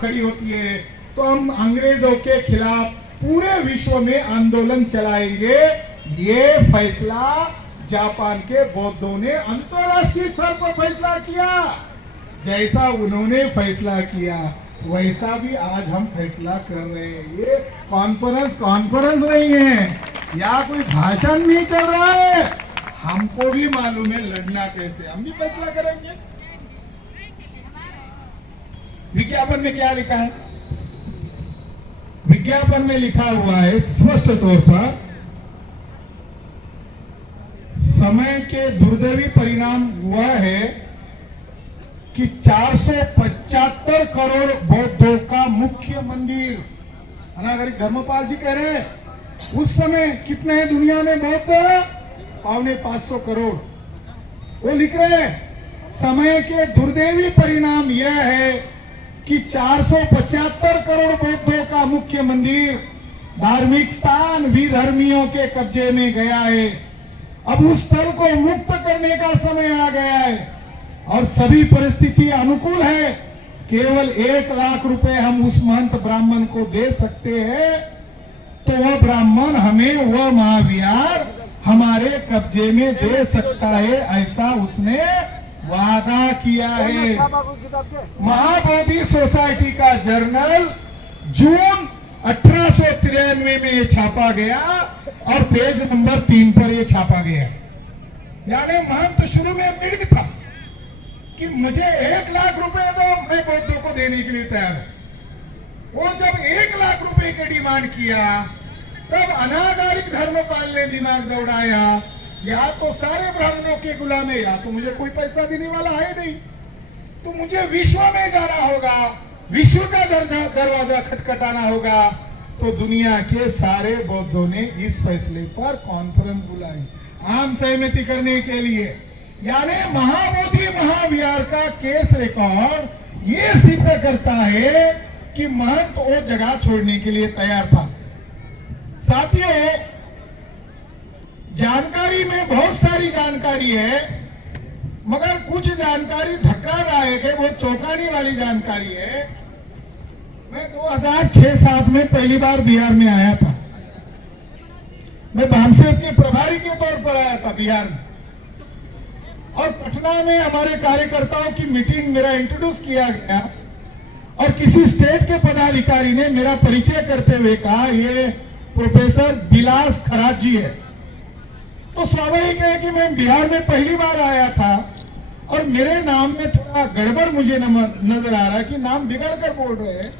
खिलाफ खड़ी होती है तो हम अंग्रेजों के खिलाफ पूरे विश्व में आंदोलन चलाएंगे। ये फैसला जापान के बौद्धों ने अंतरराष्ट्रीय स्तर पर फैसला किया। जैसा उन्होंने फैसला किया वैसा भी आज हम फैसला कर रहे हैं। ये कॉन्फ्रेंस नहीं है या कोई भाषण नहीं चल रहा है। हमको भी मालूम है लड़ना कैसे, हम भी फैसला करेंगे। विज्ञापन में क्या लिखा है? विज्ञापन में लिखा हुआ है स्पष्ट तौर पर, समय के दुर्दैवी परिणाम हुआ है कि 475 करोड़ बौद्धों का मुख्य मंदिर, अनागरिक धर्मपाल जी कह रहे हैं उस समय कितने हैं दुनिया में बौद्ध? 450 करोड़। वो लिख रहे हैं समय के दुर्दैवी परिणाम यह है कि 475 करोड़ बौद्धों का मुख्य मंदिर, धार्मिक स्थान विधर्मियों के कब्जे में गया है। अब उस स्थल को मुक्त करने का समय आ गया है और सभी परिस्थिति अनुकूल है। केवल 1 लाख रुपए हम उस महंत ब्राह्मण को दे सकते हैं तो वह ब्राह्मण हमें वह महाविहार हमारे कब्जे में दे सकता है, ऐसा उसने वादा किया है। महाबोधि सोसाइटी का जर्नल जून 1893 में ये छापा गया और पेज नंबर 3 पर ये छापा गया। यानी महंत शुरू में पीड़ित था कि मुझे 1 लाख रुपए दो, मैं बौद्धों को देने के लिए तैयार हूं। वो जब 1 लाख रुपए की डिमांड किया तब अनागारिक धर्मपाल ने दिमाग दौड़ाया, या तो सारे ब्राह्मणों के गुलाम है या तो मुझे कोई पैसा देने वाला है नहीं, तो मुझे विश्व में जाना होगा, विश्व का दरवाजा खटखटाना होगा। तो दुनिया के सारे बौद्धों ने इस फैसले पर कॉन्फ्रेंस बुलाई आम सहमति करने के लिए। यानी महाबोधि महाविहार का केस रिकॉर्ड ये सिद्ध करता है कि महंत वो जगह छोड़ने के लिए तैयार था। साथियों, जानकारी में बहुत सारी जानकारी है, मगर कुछ जानकारी धक्कादायक है, बहुत चौंकाने वाली जानकारी है। मैं 2006-07 में पहली बार बिहार में आया था। मैं भामसेर के प्रभारी के तौर पर आया था बिहार में, और पटना में हमारे कार्यकर्ताओं की मीटिंग मेरा इंट्रोड्यूस किया गया और किसी स्टेट के पदाधिकारी ने मेरा परिचय करते हुए कहा ये प्रोफेसर बिलास खराज जी है। तो स्वाभाविक है कि मैं बिहार में पहली बार आया था और मेरे नाम में थोड़ा गड़बड़ मुझे नजर आ रहा है कि नाम बिगड़ कर बोल रहे हैं।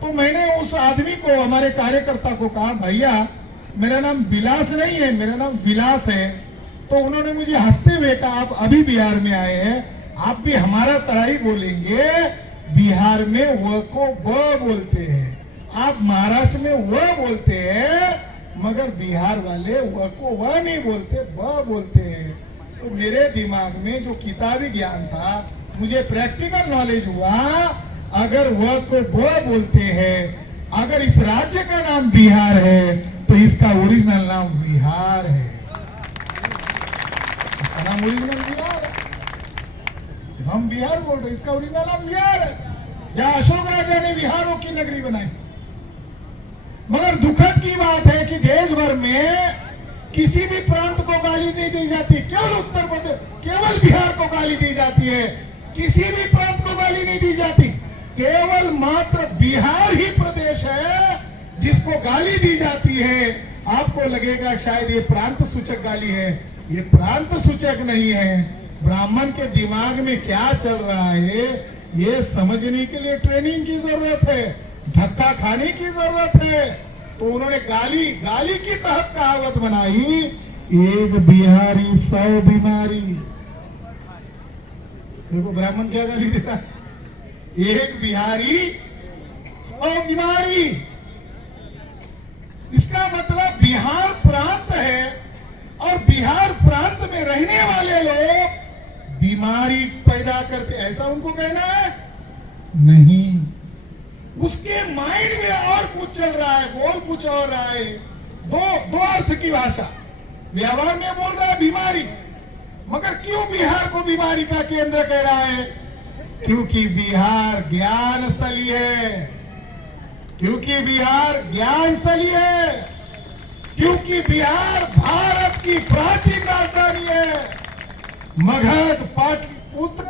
तो मैंने उस आदमी को, हमारे कार्यकर्ता को कहा भैया मेरा नाम बिलास नहीं है, मेरा नाम विलास है। तो उन्होंने मुझे हंसते हुए कहा आप अभी बिहार में आए हैं, आप भी हमारा तरह ही बोलेंगे। बिहार में व को ब बोलते हैं, आप महाराष्ट्र में व बोलते हैं, मगर बिहार वाले व को व नहीं बोलते, ब बोलते हैं। तो मेरे दिमाग में जो किताबी ज्ञान था, मुझे प्रैक्टिकल नॉलेज हुआ, अगर व को ब बोलते हैं, अगर इस राज्य का नाम बिहार है तो इसका ओरिजिनल नाम बिहार है। इसका नाम ओरिजिनल बिहार है। हम बिहार बोल रहे, इसका ओरिजिनल नाम बिहार है, जहां अशोक राजा ने बिहारों की नगरी बनाई। मगर दुखद की बात है कि देश भर में किसी भी प्रांत को गाली नहीं दी जाती, केवल उत्तर प्रदेश, केवल बिहार को गाली दी जाती है, किसी भी प्रांत को गाली नहीं दी जाती। केवल मात्र बिहार ही प्रदेश है जिसको गाली दी जाती है। आपको लगेगा शायद ये प्रांत सूचक गाली है, ये प्रांत सूचक नहीं है। ब्राह्मण के दिमाग में क्या चल रहा है ये समझने के लिए ट्रेनिंग की जरूरत है, धक्का खाने की जरूरत है। तो उन्होंने गाली की तहत कहावत बनाई, एक बिहारी 100 बीमारी। देखो ब्राह्मण क्या गाली दे रहा है, एक बिहारी 100 बीमारी। इसका मतलब बिहार प्रांत है और बिहार प्रांत में रहने वाले लोग बीमारी पैदा करते, ऐसा उनको कहना है नहीं। उसके माइंड में और कुछ चल रहा है, बोल कुछ और रहा है। दो अर्थ की भाषा, व्यवहार में बोल रहा है बीमारी, मगर क्यों बिहार को बीमारी का केंद्र कह रहा है? क्योंकि बिहार ज्ञान स्थली है, क्योंकि बिहार ज्ञान स्थली है, क्योंकि बिहार भारत की प्राचीन राजधानी है। मगध, पाटलिपुत्र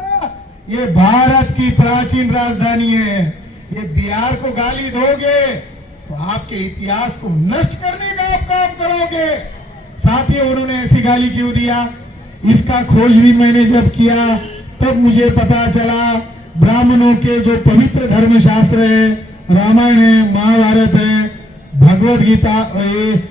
ये भारत की प्राचीन राजधानी है। ये बिहार को गाली दोगे तो आपके इतिहास को नष्ट करने का आप काम करोगे। साथियों, उन्होंने ऐसी गाली क्यों दिया, इसका खोजबीन मैंने जब किया तब मुझे पता चला ब्राह्मणों के जो पवित्र धर्म शास्त्र है, रामायण है, महाभारत है, भगवत गीता,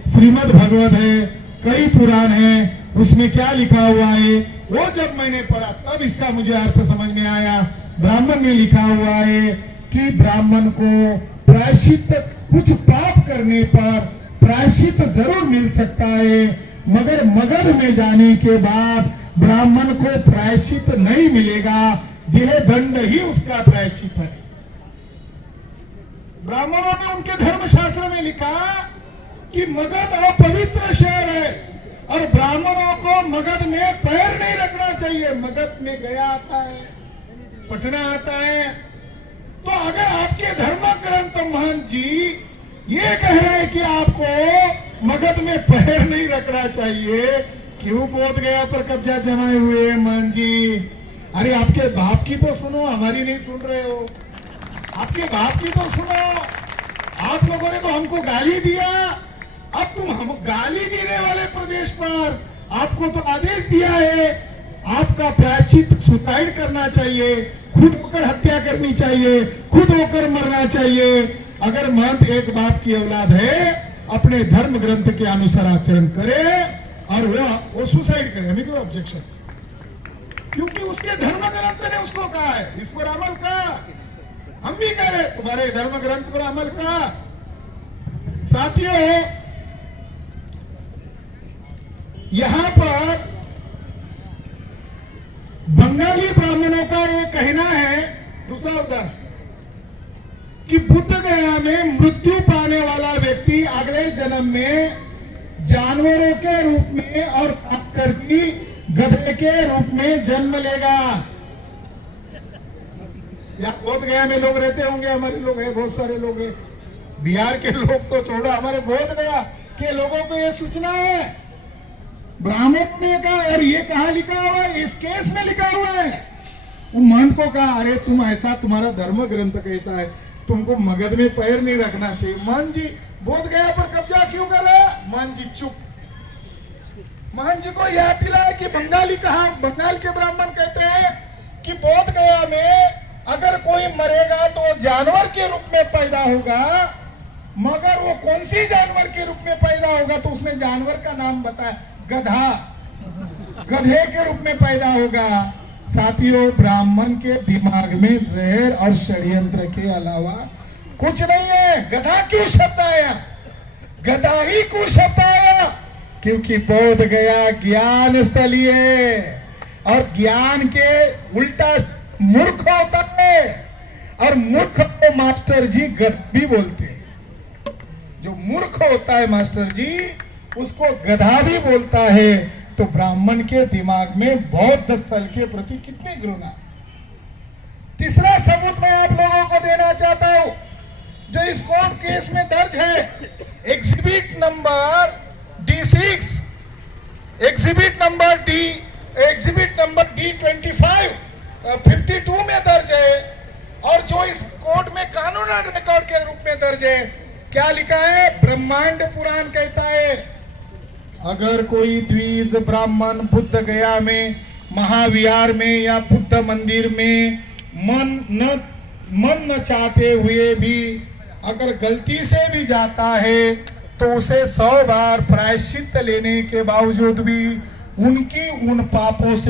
श्रीमद् भगवत है, कई पुराण है, उसमें क्या लिखा हुआ है वो जब मैंने पढ़ा तब इसका मुझे अर्थ समझ में आया। ब्राह्मण में लिखा हुआ है कि ब्राह्मण को प्रायश्चित, कुछ पाप करने पर प्रायश्चित जरूर मिल सकता है, मगर मगध में जाने के बाद ब्राह्मण को प्रायश्चित नहीं मिलेगा, देह दंड ही उसका प्रायश्चित है। ब्राह्मणों ने उनके धर्मशास्त्र में लिखा कि मगध अपवित्र शहर है और ब्राह्मणों को मगध में पैर नहीं रखना चाहिए। मगध में गया आता है, पटना आता है। तो अगर आपके धर्म ग्रंथ महंत जी ये कह रहे हैं कि आपको मगध में पैर नहीं रखना चाहिए, क्यों बोध गया पर कब्जा जमाए हुए हैं महंत जी? अरे आपके बाप की तो सुनो, हमारी नहीं सुन रहे हो। आपके बाप की तो सुनो। आप लोगों ने तो हमको गाली दिया, अब तुम हम गाली देने वाले प्रदेश पर आपको तो आदेश दिया है आपका प्रायश्चित सुसाइड करना चाहिए, खुद होकर हत्या करनी चाहिए, खुद होकर मरना चाहिए। अगर महंत एक बाप की औलाद है, अपने धर्म ग्रंथ के अनुसार आचरण करे और वो सुसाइड करे, हमें कोई ऑब्जेक्शन, क्योंकि उसके धर्म ग्रंथ ने उसको कहा है इस पर अमल का। हम भी कह रहे तुम्हारे धर्म ग्रंथ पर अमल का। साथियों, यहां पर बंगाली ब्राह्मणों का ये कहना है, दूसरा उदाहरण, कि बुद्ध गया में मृत्यु पाने वाला व्यक्ति अगले जन्म में जानवरों के रूप में और खासकर की गधे के रूप में जन्म लेगा। या बोध गया में लोग रहते होंगे, हमारे लोग हैं, बहुत सारे लोग हैं, बिहार के लोग तो छोड़ो, हमारे बोध गया के लोगों को यह सूचना है। ब्राह्मण ने कहा, और ये कहा लिखा हुआ है, इस केस में लिखा हुआ है। उन महंत को कहा, अरे तुम ऐसा, तुम्हारा धर्म ग्रंथ कहता है तुमको मगध में पैर नहीं रखना चाहिए। महंत जी बोध गया पर कब्जा क्यों कर रहे? महंत जी चुप। महंत जी को याद दिलाया कि बंगाली कहा, बंगाल के ब्राह्मण कहते हैं कि बोध गया में अगर कोई मरेगा तो जानवर के रूप में पैदा होगा, मगर वो कौन सी जानवर के रूप में पैदा होगा तो उसने जानवर का नाम बताया, गधा, गधे के रूप में पैदा होगा। साथियों, ब्राह्मण के दिमाग में जहर और षड्यंत्र के अलावा कुछ नहीं है। गधा क्यों शब्द आया? गधा ही क्यों शब्द आया? क्योंकि बोध गया ज्ञान स्थली है और ज्ञान के उल्टा मूर्ख होता है, और मूर्ख को मास्टर जी गध भी बोलते हैं। जो मूर्ख होता है मास्टर जी, उसको गधा भी बोलता है। तो ब्राह्मण के दिमाग में बौद्ध स्थल के प्रति कितनी घृणा। तीसरा सबूत मैं आप लोगों को देना चाहता हूं, जो इस कोर्ट केस में दर्ज है, exhibit number D6, exhibit number D25 52 में दर्ज है, और जो इस कोर्ट में कानूनन रिकॉर्ड के रूप में दर्ज है। क्या लिखा है? ब्रह्मांड पुराण कहता है, अगर कोई द्विज ब्राह्मण बुद्ध गया में, महाविहार में या बुद्ध मंदिर में मन न चाहते हुए भी अगर गलती से भी जाता है तो उसे 100 बार प्रायश्चित लेने के बावजूद भी उनकी उन पापों से